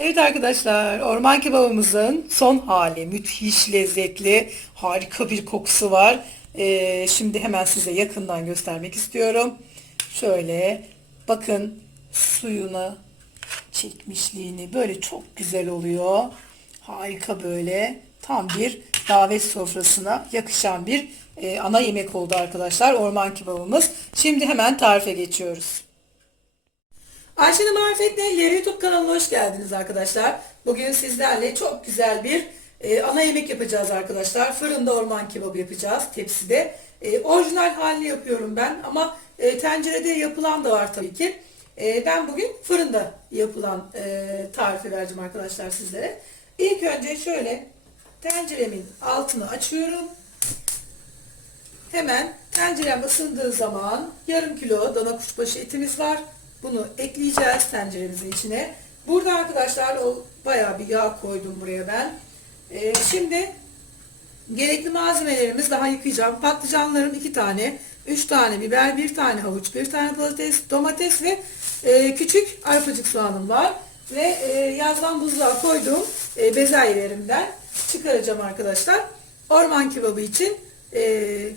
Evet arkadaşlar, orman kebabımızın son hali. Müthiş lezzetli, harika bir kokusu var. Ee, şimdi hemen size yakından göstermek istiyorum. Şöyle bakın suyuna çekmişliğini böyle çok güzel oluyor. Harika böyle tam bir davet sofrasına yakışan bir e, ana yemek oldu arkadaşlar orman kebabımız. Şimdi hemen tarife geçiyoruz. Ayşe'nin Marifet Nelleri YouTube kanalına hoş geldiniz arkadaşlar. Bugün sizlerle çok güzel bir e, ana yemek yapacağız arkadaşlar. Fırında orman kebabı yapacağız tepside. E, orijinal halini yapıyorum ben ama e, tencerede yapılan da var tabii ki. E, ben bugün fırında yapılan e, tarifi vereceğim arkadaşlar sizlere. İlk önce şöyle tenceremin altını açıyorum. Hemen tencerem ısındığı zaman yarım kilo dana kuşbaşı etimiz var. Bunu ekleyeceğiz tenceremizin içine. Burada arkadaşlar o bayağı bir yağ koydum buraya ben. Ee, şimdi gerekli malzemelerimiz daha yıkayacağım. Patlıcanlarım iki tane, üç tane biber, bir tane havuç, bir tane patates, domates ve e, küçük arpacık soğanım var. Ve e, yazdan buzluğa koyduğum e, bezelyelerimden çıkaracağım arkadaşlar. Orman kebabı için e,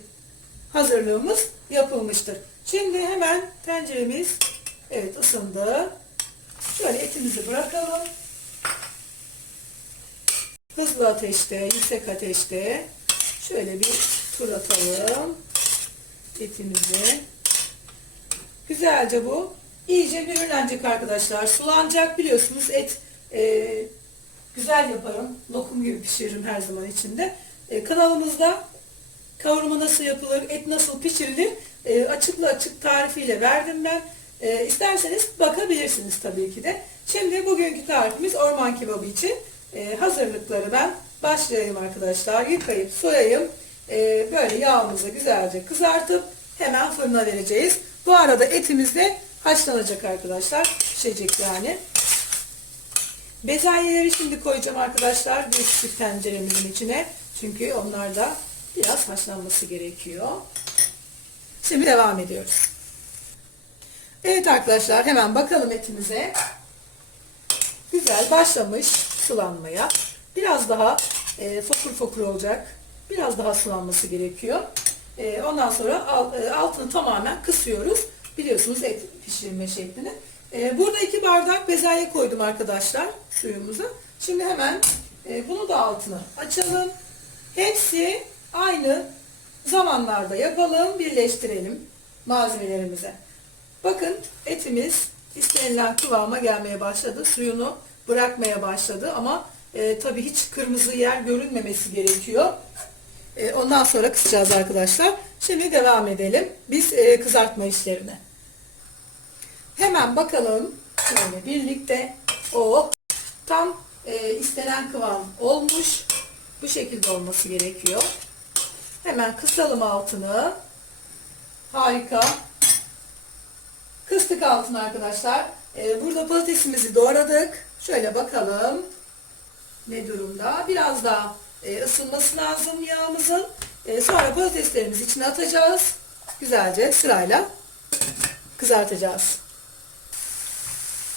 hazırlığımız yapılmıştır. Şimdi hemen tenceremiz evet ısındı. Şöyle etimizi bırakalım. Hızlı ateşte, yüksek ateşte şöyle bir tur atalım etimizi. Güzelce bu iyice mühürlenecek arkadaşlar. Sulanacak biliyorsunuz et e, güzel yaparım. Lokum gibi pişiririm her zaman içinde. E, kanalımızda kavurma nasıl yapılır, et nasıl pişirilir e, açıkla açık tarifiyle verdim ben. E, isterseniz bakabilirsiniz tabii ki de. Şimdi bugünkü tarifimiz orman kebabı için e, hazırlıkları ben başlayayım arkadaşlar. Yıkayıp soyayım. E, böyle yağımızı güzelce kızartıp hemen fırına vereceğiz. Bu arada etimiz de haşlanacak arkadaşlar. Pişecek yani. Bezelyeleri şimdi koyacağım arkadaşlar. Bir küçük tenceremizin içine. Çünkü onlar da biraz haşlanması gerekiyor. Şimdi devam ediyoruz. Evet arkadaşlar hemen bakalım etimize. Güzel başlamış sulanmaya. Biraz daha e, fokur fokur olacak. Biraz daha sulanması gerekiyor. E, ondan sonra al, e, altını tamamen kısıyoruz. Biliyorsunuz et pişirme şeklini. E, burada iki bardak bezelye koydum arkadaşlar suyumuza. Şimdi hemen e, bunu da altını açalım. Hepsi aynı zamanlarda yapalım, birleştirelim malzemelerimize. Bakın etimiz istenilen kıvama gelmeye başladı. Suyunu bırakmaya başladı ama e, tabii hiç kırmızı yer görünmemesi gerekiyor. E, ondan sonra kısacağız arkadaşlar. Şimdi devam edelim. Biz e, kızartma işlerine. Hemen bakalım. Şöyle birlikte o tam e, istenen kıvam olmuş. Bu şekilde olması gerekiyor. Hemen kısalım altını. Harika. Kıstık altını arkadaşlar. Ee, burada patatesimizi doğradık. Şöyle bakalım. Ne durumda? Biraz daha e, ısınması lazım yağımızın. E, sonra patateslerimizi içine atacağız. Güzelce sırayla kızartacağız.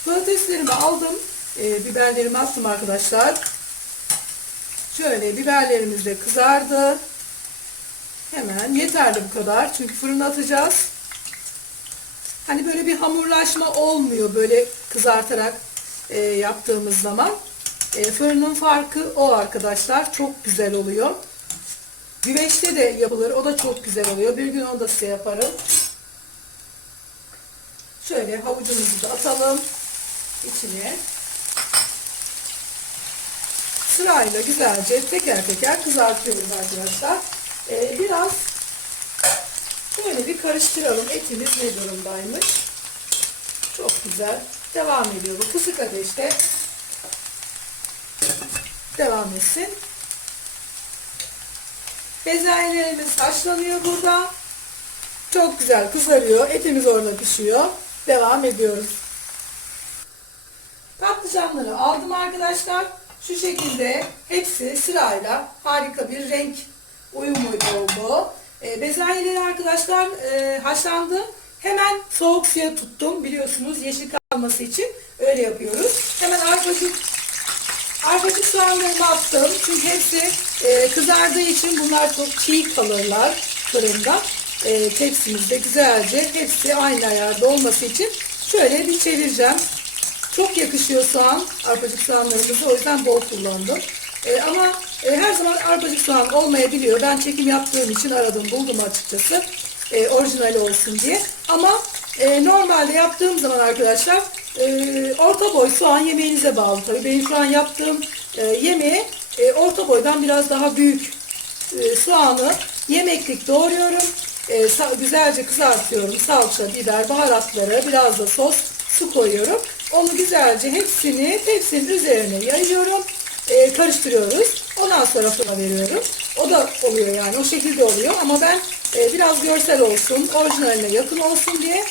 Patateslerimi aldım. E, biberlerimi attım arkadaşlar. Şöyle biberlerimiz de kızardı. Hemen yeterli bu kadar. Çünkü fırına atacağız. Hani böyle bir hamurlaşma olmuyor böyle kızartarak e, yaptığımız zaman. E, fırının farkı o arkadaşlar. Çok güzel oluyor. Güveçte de yapılır. O da çok güzel oluyor. Bir gün onu da size yaparım. Şöyle havucumuzu da atalım içine. Sırayla güzelce teker teker kızartıyoruz arkadaşlar. Ee, biraz böyle bir karıştıralım. Etimiz ne durumdaymış. Çok güzel. Devam ediyor bu kısık ateşte. Devam etsin. Bezelyelerimiz haşlanıyor burada. Çok güzel kızarıyor. Etimiz orada pişiyor. Devam ediyoruz. Patlıcanları aldım arkadaşlar. Şu şekilde hepsi sırayla harika bir renk uyumuyla oldu. E, bezelyeleri arkadaşlar e, haşlandı. Hemen soğuk suya tuttum. Biliyorsunuz yeşil kalması için öyle yapıyoruz. Hemen arpacık Arpacık soğanlarımı attım. Çünkü hepsi e, kızardığı için bunlar çok çiğ kalırlar fırında. E, tepsimizde güzelce hepsi aynı ayarda olması için şöyle bir çevireceğim. Çok yakışıyor soğan, arpacık soğanlarımızı o yüzden bol kullandım. E, ama e, her zaman arpacık soğan olmayabiliyor. Ben çekim yaptığım için aradım buldum açıkçası. E, orijinali olsun diye. Ama e, normalde yaptığım zaman arkadaşlar e, orta boy soğan yemeğinize bağlı tabii. Benim şu an yaptığım e, yemeği e, orta boydan biraz daha büyük e, soğanı yemeklik doğruyorum. E, güzelce kızartıyorum. Salça, biber, baharatları, biraz da sos, su koyuyorum. Onu güzelce hepsini tepsinin üzerine yayıyorum. E, karıştırıyoruz. Ondan sonra fırına veriyorum. O da oluyor yani. O şekilde oluyor. Ama ben e, biraz görsel olsun, orijinaline yakın olsun diye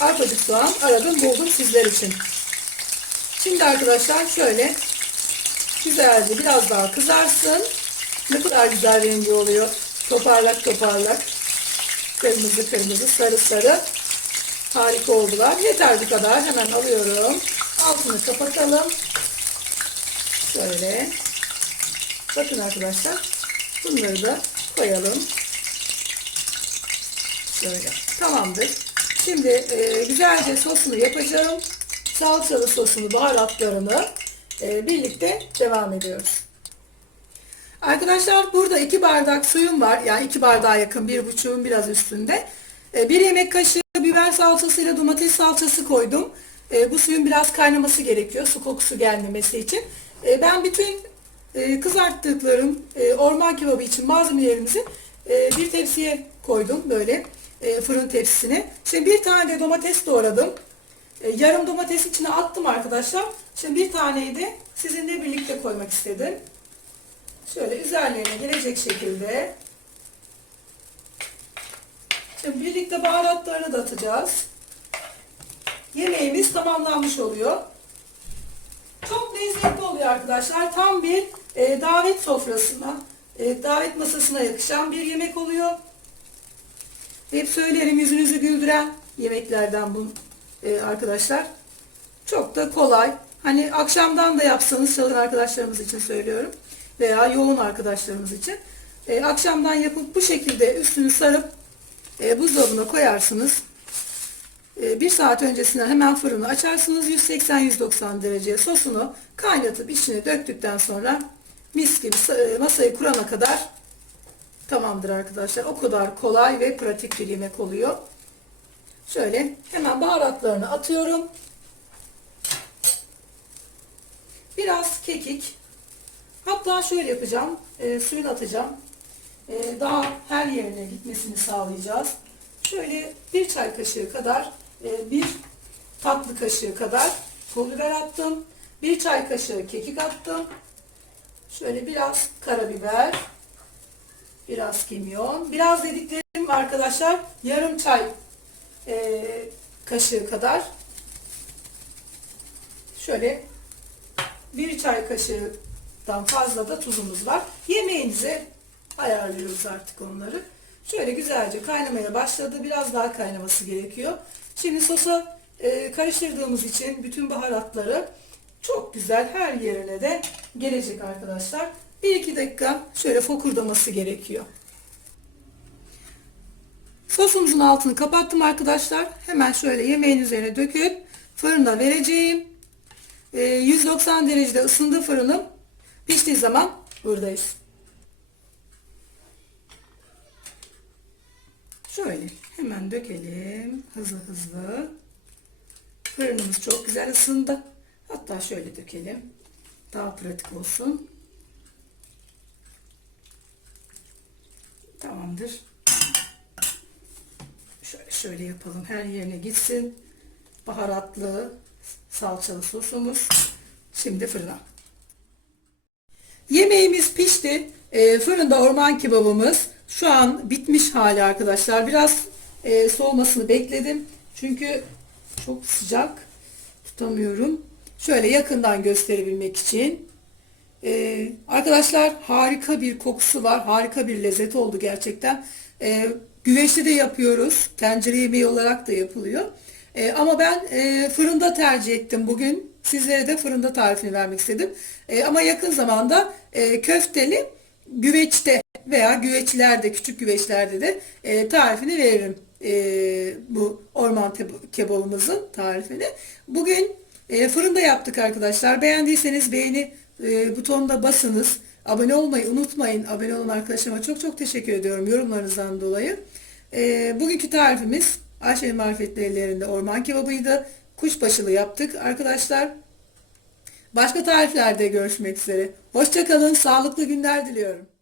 arpacık soğan aradım buldum sizler için. Şimdi arkadaşlar şöyle güzelce biraz daha kızarsın. Ne kadar güzel rengi oluyor. Toparlak toparlak. Kırmızı kırmızı sarı sarı. Harika oldular. Yeter bu kadar. Hemen alıyorum. Altını kapatalım. Şöyle. Bakın arkadaşlar. Bunları da koyalım. Şöyle. Tamamdır. Şimdi e, güzelce sosunu yapacağım. Salçalı sosunu, baharatlarını e, birlikte devam ediyoruz. Arkadaşlar burada iki bardak suyum var. Yani iki bardağa yakın, bir buçuğun biraz üstünde. E, bir yemek kaşığı biber salçasıyla domates salçası koydum. E, bu suyun biraz kaynaması gerekiyor. Su kokusu gelmemesi için. E, ben bütün e, kızarttıklarım e, orman kebabı için malzemelerimizi e, bir tepsiye koydum böyle e, fırın tepsisine. Şimdi bir tane de domates doğradım. E, yarım domates içine attım arkadaşlar. Şimdi bir taneyi de sizinle birlikte koymak istedim. Şöyle üzerlerine gelecek şekilde. Şimdi birlikte baharatlarını da atacağız. Yemeğimiz tamamlanmış oluyor. Lezzetli oluyor arkadaşlar. Tam bir e, davet sofrasına, e, davet masasına yakışan bir yemek oluyor. Hep söylerim yüzünüzü güldüren yemeklerden bu e, arkadaşlar. Çok da kolay. Hani akşamdan da yapsanız çalışan arkadaşlarımız için söylüyorum. Veya yoğun arkadaşlarımız için. E, akşamdan yapıp bu şekilde üstünü sarıp e, buzdolabına koyarsınız. E, bir saat öncesinden hemen fırını açarsınız. 180-190 dereceye sosunu kaynatıp içine döktükten sonra mis gibi e, masayı kurana kadar tamamdır arkadaşlar. O kadar kolay ve pratik bir yemek oluyor. Şöyle hemen baharatlarını atıyorum. Biraz kekik. Hatta şöyle yapacağım. E, suyunu atacağım. E, daha her yerine gitmesini sağlayacağız. Şöyle bir çay kaşığı kadar, e, bir tatlı kaşığı kadar pul biber attım. Bir çay kaşığı kekik attım. Şöyle biraz karabiber. Biraz kimyon. Biraz dediklerim arkadaşlar yarım çay e, kaşığı kadar. Şöyle bir çay kaşığından fazla da tuzumuz var. Yemeğinize ayarlıyoruz artık onları. Şöyle güzelce kaynamaya başladı. Biraz daha kaynaması gerekiyor. Şimdi sosa e, karıştırdığımız için bütün baharatları çok güzel her yerine de gelecek arkadaşlar. 1-2 dakika şöyle fokurdaması gerekiyor. Sosumuzun altını kapattım arkadaşlar. Hemen şöyle yemeğin üzerine döküp fırına vereceğim. E, 190 derecede ısındı fırınım. Piştiği zaman buradayız. Şöyle hemen dökelim hızlı hızlı. Fırınımız çok güzel ısındı. Hatta şöyle dökelim. Daha pratik olsun. Tamamdır. Şöyle şöyle yapalım. Her yerine gitsin. Baharatlı salçalı sosumuz. Şimdi fırına. Yemeğimiz pişti. E, fırında orman kebabımız şu an bitmiş hali arkadaşlar. Biraz e, soğumasını bekledim. Çünkü çok sıcak tutamıyorum. Şöyle yakından gösterebilmek için. E, arkadaşlar harika bir kokusu var. Harika bir lezzet oldu gerçekten. E, güveçte de yapıyoruz. Tencere yemeği olarak da yapılıyor. E, ama ben e, fırında tercih ettim bugün. Sizlere de fırında tarifini vermek istedim. E, ama yakın zamanda e, köfteli güveçte veya güveçlerde, küçük güveçlerde de e, tarifini veririm. E, bu orman kebabımızın tarifini. Bugün e, fırında yaptık arkadaşlar. Beğendiyseniz beğeni e, butonuna basınız. Abone olmayı unutmayın. Abone olan arkadaşlarıma çok çok teşekkür ediyorum yorumlarınızdan dolayı. E, bugünkü tarifimiz Ayşe'nin marifetli ellerinde orman kebabıydı. Kuşbaşılı yaptık arkadaşlar. Başka tariflerde görüşmek üzere. Hoşçakalın, sağlıklı günler diliyorum.